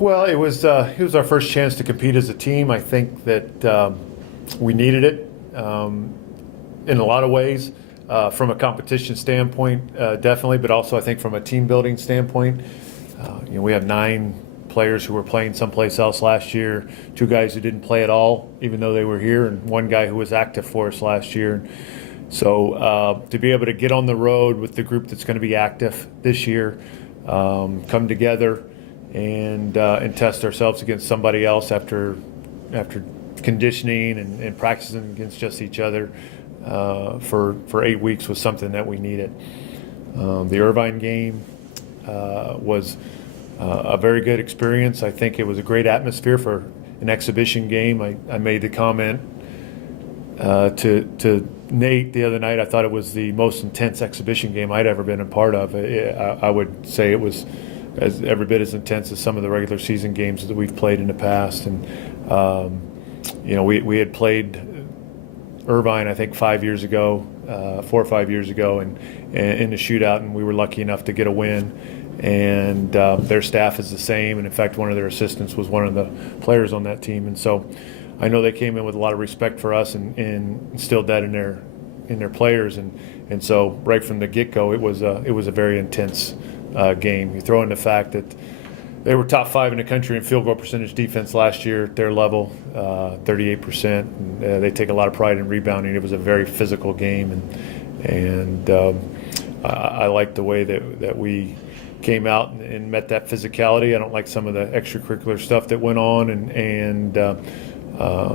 Well, it was our first chance to compete as a team. I think that we needed it in a lot of ways, from a competition standpoint, definitely, but also I think from a team building standpoint. We have 9 players who were playing someplace else last year, 2 guys who didn't play at all, even though they were here, and 1 guy who was active for us last year. So to be able to get on the road with the group that's going to be active this year, come together and test ourselves against somebody else after conditioning and practicing against just each other for 8 weeks was something that we needed. The Irvine game was a very good experience. I think it was a great atmosphere for an exhibition game. I made the comment to Nate the other night. I thought it was the most intense exhibition game I'd ever been a part of. I would say it was every bit as intense as some of the regular season games that we've played in the past. And we had played Irvine, I think 4 or 5 years ago, and in the shootout, and we were lucky enough to get a win. And their staff is the same, and in fact, one of their assistants was one of the players on that team. And so, I know they came in with a lot of respect for us and instilled that in their players. And so, right from the get-go, it was a very intense game. You throw in the fact that they were top 5 in the country in field goal percentage defense last year at their level, 38%. And, they take a lot of pride in rebounding. It was a very physical game, and I like the way that we came out and met that physicality. I don't like some of the extracurricular stuff that went on, and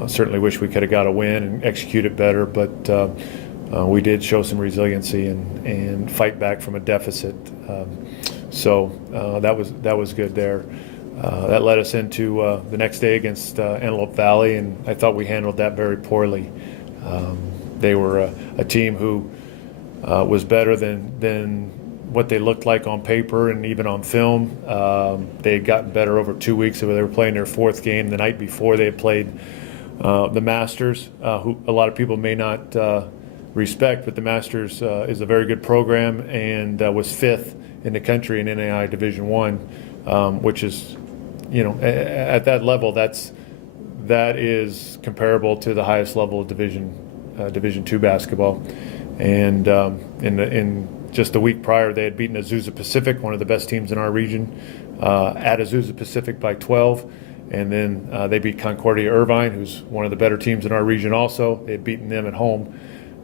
certainly wish we could have got a win and executed better, but we did show some resiliency and fight back from a deficit. So that was good there. That led us into the next day against Antelope Valley, and I thought we handled that very poorly. They were a team who was better than what they looked like on paper and even on film. They had gotten better over 2 weeks. They were playing their 4th game. The night before, they had played the Masters, who a lot of people may not respect, but the Masters is a very good program and was 5th in the country in NAI Division I, which is, at that level, that is comparable to the highest level of Division II basketball. And in just a week prior, they had beaten Azusa Pacific, one of the best teams in our region, at Azusa Pacific by 12. And then they beat Concordia Irvine, who's one of the better teams in our region also. They had beaten them at home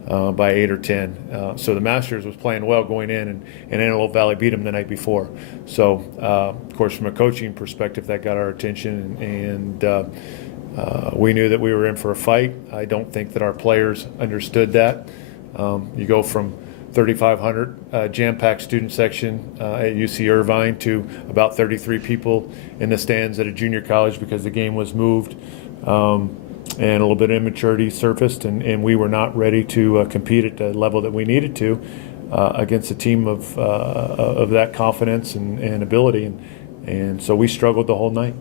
by 8 or 10. So the Masters was playing well going in, and Antelope Valley beat them the night before. So, of course, from a coaching perspective, that got our attention, and we knew that we were in for a fight. I don't think that our players understood that. You go from 3,500 jam-packed student section at UC Irvine to about 33 people in the stands at a junior college because the game was moved, and a little bit of immaturity surfaced, and we were not ready to compete at the level that we needed to against a team of that confidence and ability, and so we struggled the whole night.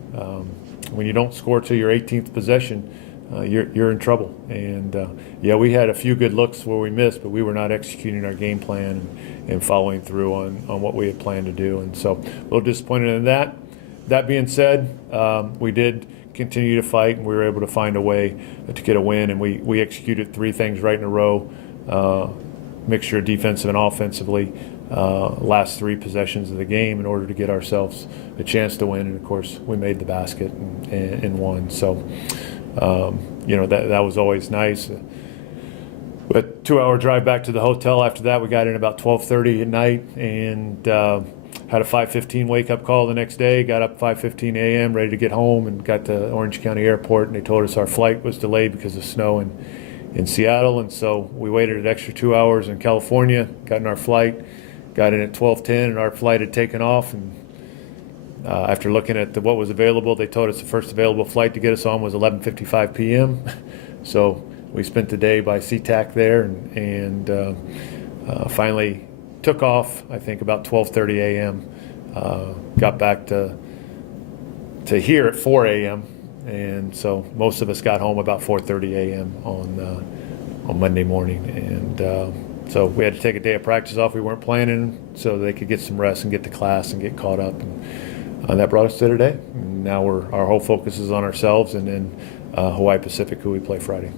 When you don't score till your 18th possession, you're in trouble. And we had a few good looks where we missed, but we were not executing our game plan and following through on what we had planned to do. And so a little disappointed in that. That being said, we did continue to fight, and we were able to find a way to get a win. And we executed 3 things right in a row, mixture of defensive and offensively, last 3 possessions of the game in order to get ourselves a chance to win. And of course, we made the basket and won. So. That was always nice. But 2-hour drive back to the hotel after that. We got in about 12:30 at night and had a 5:15 wake-up call the next day. Got up 5:15 a.m., ready to get home, and got to Orange County Airport, and they told us our flight was delayed because of snow in Seattle. And so we waited an extra 2 hours in California, got in our flight, got in at 12:10, and our flight had taken off. And after looking at what was available, they told us the first available flight to get us on was 11:55 p.m. So we spent the day by SeaTac there, and finally took off, I think, about 12:30 a.m. Got back to here at 4 a.m. And so most of us got home about 4:30 a.m. on Monday morning. And so we had to take a day of practice off. We weren't planning, so they could get some rest and get to class and get caught up. And that brought us to today. Now our whole focus is on ourselves and then Hawaii Pacific, who we play Friday.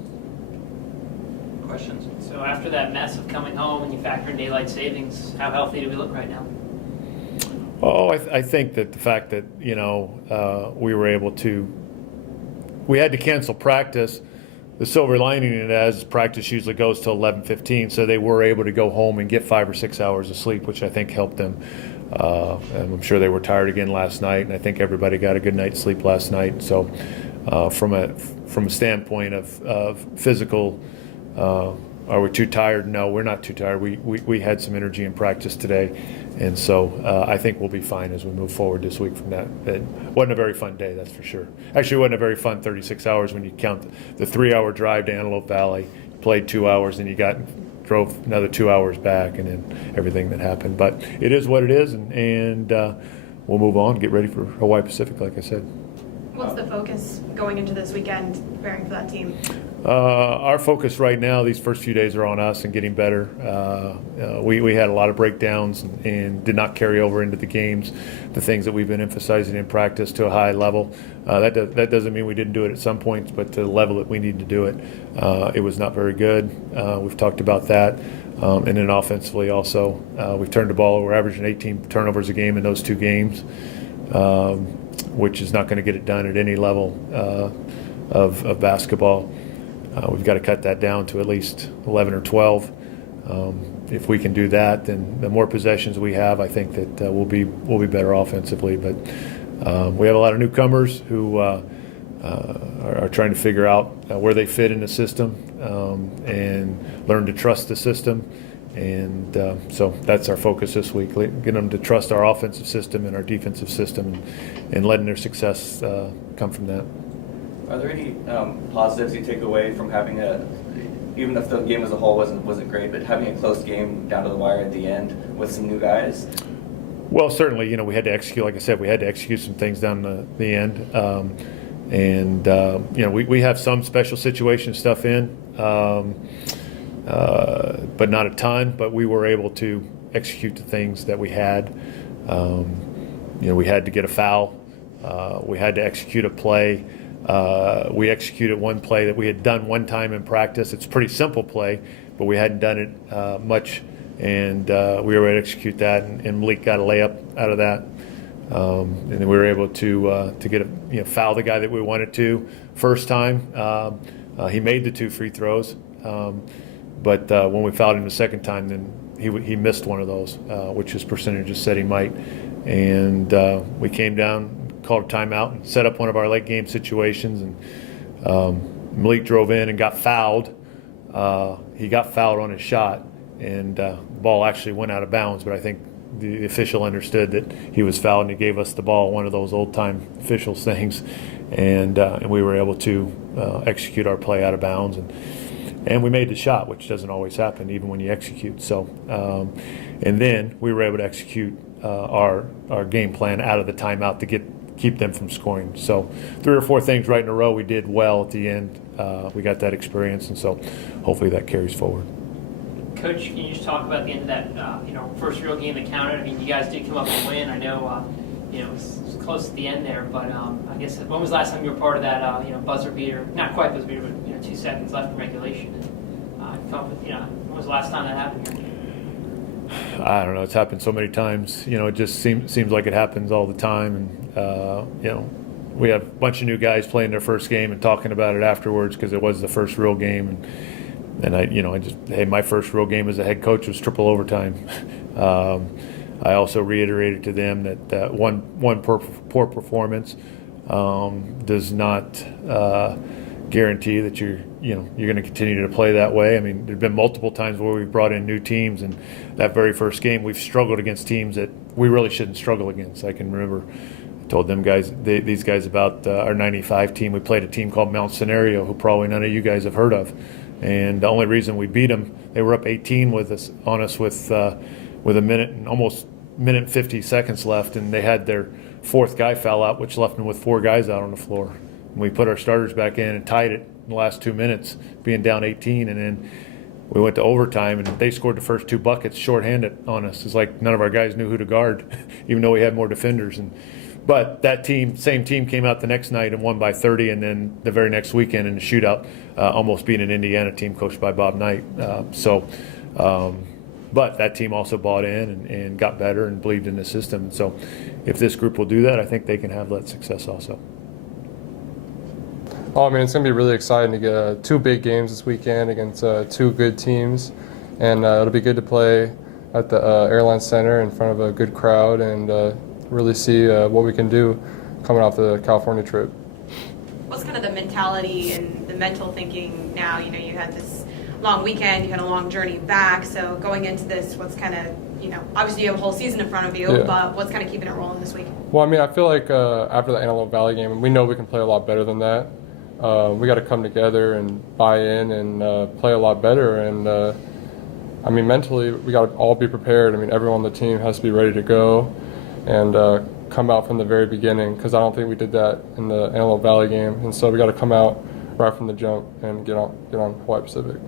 Questions? So after that mess of coming home and you factor in daylight savings, how healthy do we look right now? Oh, I think that the fact that, we were able to, we had to cancel practice. The silver lining in it is practice usually goes till 11:15, so they were able to go home and get 5 or 6 hours of sleep, which I think helped them. And I'm sure they were tired again last night, and I think everybody got a good night's sleep last night. So from a standpoint of physical, are we too tired? No, we're not too tired. We had some energy in practice today, and so I think we'll be fine as we move forward this week from that. It wasn't a very fun day, that's for sure. Actually, it wasn't a very fun 36 hours when you count the 3-hour drive to Antelope Valley, played 2 hours, and you drove another 2 hours back, and then everything that happened. But it is what it is, and we'll move on, get ready for Hawaii Pacific, like I said. What's the focus going into this weekend, preparing for that team? Our focus right now, these first few days, are on us and getting better. We had a lot of breakdowns and did not carry over into the games, the things that we've been emphasizing in practice to a high level. That doesn't mean we didn't do it at some points, but to the level that we need to do it, it was not very good. We've talked about that. And then offensively also, we've turned the ball over. We're averaging 18 turnovers a game in those 2 games. Which is not going to get it done at any level of basketball. We've got to cut that down to at least 11 or 12. If we can do that, then the more possessions we have, I think that we'll be better offensively. But we have a lot of newcomers who are trying to figure out where they fit in the system and learn to trust the system. And so that's our focus this week, getting them to trust our offensive system and our defensive system and letting their success come from that. Are there any positives you take away from having even if the game as a whole wasn't great, but having a close game down to the wire at the end with some new guys? Be certainly, we had to execute, like I said, we had to execute some things down the end. We have some special situation stuff in. But not a ton, but we were able to execute the things that we had. We had to get a foul. We had to execute a play. We executed one play that we had done one time in practice. It's a pretty simple play, but we hadn't done it much, and we were able to execute that, and Malik got a layup out of that. And then we were able to get foul the guy that we wanted to first time. He made the 2 free throws. But when we fouled him the second time, then he missed one of those, which his percentages said he might. And we came down, called a timeout, and set up one of our late game situations. And Malik drove in and got fouled. He got fouled on his shot, and the ball actually went out of bounds. But I think the official understood that he was fouled, and he gave us the ball, one of those old-time officials things. And we were able to execute our play out of bounds. And we made the shot, which doesn't always happen, even when you execute. So, and then we were able to execute our game plan out of the timeout to keep them from scoring. So, 3 or 4 things right in a row we did well at the end. We got that experience, and so hopefully that carries forward. Coach, can you just talk about the end of that, first real game that counted? I mean, you guys did come up and win. I know, it was close at the end there, but I guess when was the last time you were part of that, buzzer beater? Not quite buzzer beater, but 2 seconds left in regulation. When was the last time that happened here? I don't know. It's happened so many times. It just seems like it happens all the time. And we have a bunch of new guys playing their first game and talking about it afterwards because it was the first real game. And my first real game as a head coach was triple overtime. I also reiterated to them that one poor performance does not guarantee that you're going to continue to play that way. I mean, there've been multiple times where we've brought in new teams, and that very first game we've struggled against teams that we really shouldn't struggle against. I can remember I told these guys about our 95 team. We played a team called Mount Scenario, who probably none of you guys have heard of. And the only reason we beat them, they were up 18 with a minute and 50 seconds left, and they had their 4th guy foul out, which left them with 4 guys out on the floor. And we put our starters back in and tied it in the last 2 minutes, being down 18, and then we went to overtime, and they scored the first 2 buckets shorthanded on us. It's like none of our guys knew who to guard, even though we had more defenders. And But that same team came out the next night and won by 30, and then the very next weekend in the shootout, almost beat an Indiana team coached by Bob Knight. But that team also bought in and got better and believed in the system. So if this group will do that, I think they can have that success also. Oh, I mean, it's going to be really exciting to get 2 big games this weekend against 2 good teams. And it'll be good to play at the Airline Center in front of a good crowd and really see what we can do coming off the California trip. What's kind of the mentality and the mental thinking now? You know, you had this long weekend, you had a long journey back. So going into this, what's kind of, you know, obviously you have a whole season in front of you, Yeah. but what's kind of keeping it rolling this week? Well, I mean, I feel like after the Antelope Valley game, we know we can play a lot better than that. We got to come together and buy in and play a lot better. And I mean, mentally, we got to all be prepared. I mean, everyone on the team has to be ready to go and come out from the very beginning, because I don't think we did that in the Antelope Valley game. And so we got to come out right from the jump and get on Hawaii Pacific.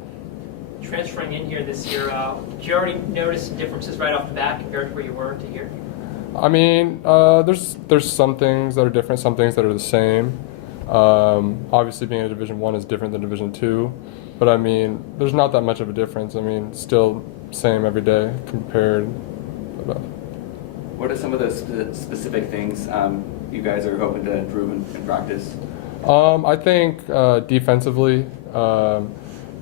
Transferring in here this year, did you already notice differences right off the bat compared to where you were to here? I mean, there's some things that are different, some things that are the same. Obviously, being a Division I is different than Division II, but I mean, there's not that much of a difference. I mean, still same every day compared. What are some of those specific things you guys are hoping to improve in practice? I think defensively,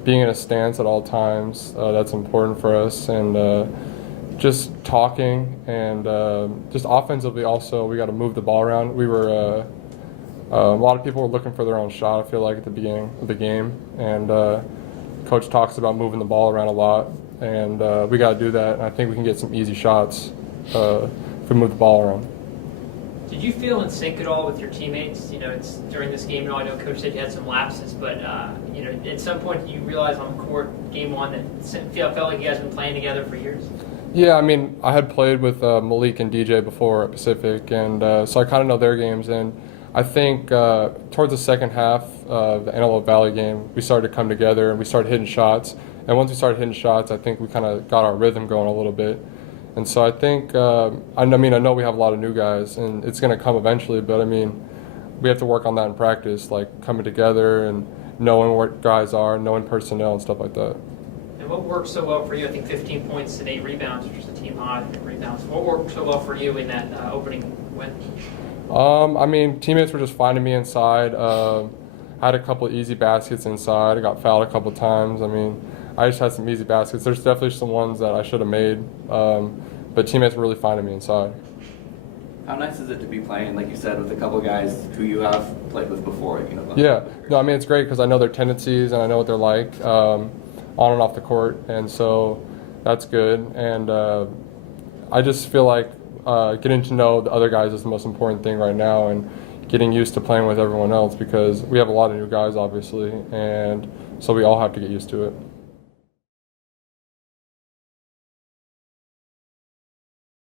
being in a stance at all times, that's important for us, and just talking, and just offensively also, we got to move the ball around. We were a lot of people were looking for their own shot, I feel like, at the beginning of the game, and Coach talks about moving the ball around a lot, and we got to do that, and I think we can get some easy shots if we move the ball around. Did you feel in sync at all with your teammates? You know, it's during this game. I know Coach said you had some lapses, but you know, at some point you realized on the court, game one, that felt like you guys have been playing together for years. Yeah, I mean, I had played with Malik and DJ before at Pacific, and so I kind of know their games. And I think towards the second half of the Antelope Valley game, we started to come together and we started hitting shots. And once we started hitting shots, I think we kind of got our rhythm going a little bit. And so I think, I know we have a lot of new guys, and it's going to come eventually, but I mean, we have to work on that in practice, like coming together and knowing what guys are, knowing personnel and stuff like that. And what worked so well for you? I think 15 points and 8 rebounds, which is a team high in rebounds. What worked so well for you in that opening win? I mean, teammates were just finding me inside. I had a couple of easy baskets inside. I got fouled a couple of times. I mean, I just had some easy baskets. There's definitely some ones that I should have made, but teammates were really finding me inside. How nice is it to be playing, like you said, with a couple of guys who you have played with before? You know. Yeah, no, I mean, it's great because I know their tendencies and I know what they're like on and off the court, and so that's good. And I just feel like getting to know the other guys is the most important thing right now, and getting used to playing with everyone else, because we have a lot of new guys, obviously, and so we all have to get used to it.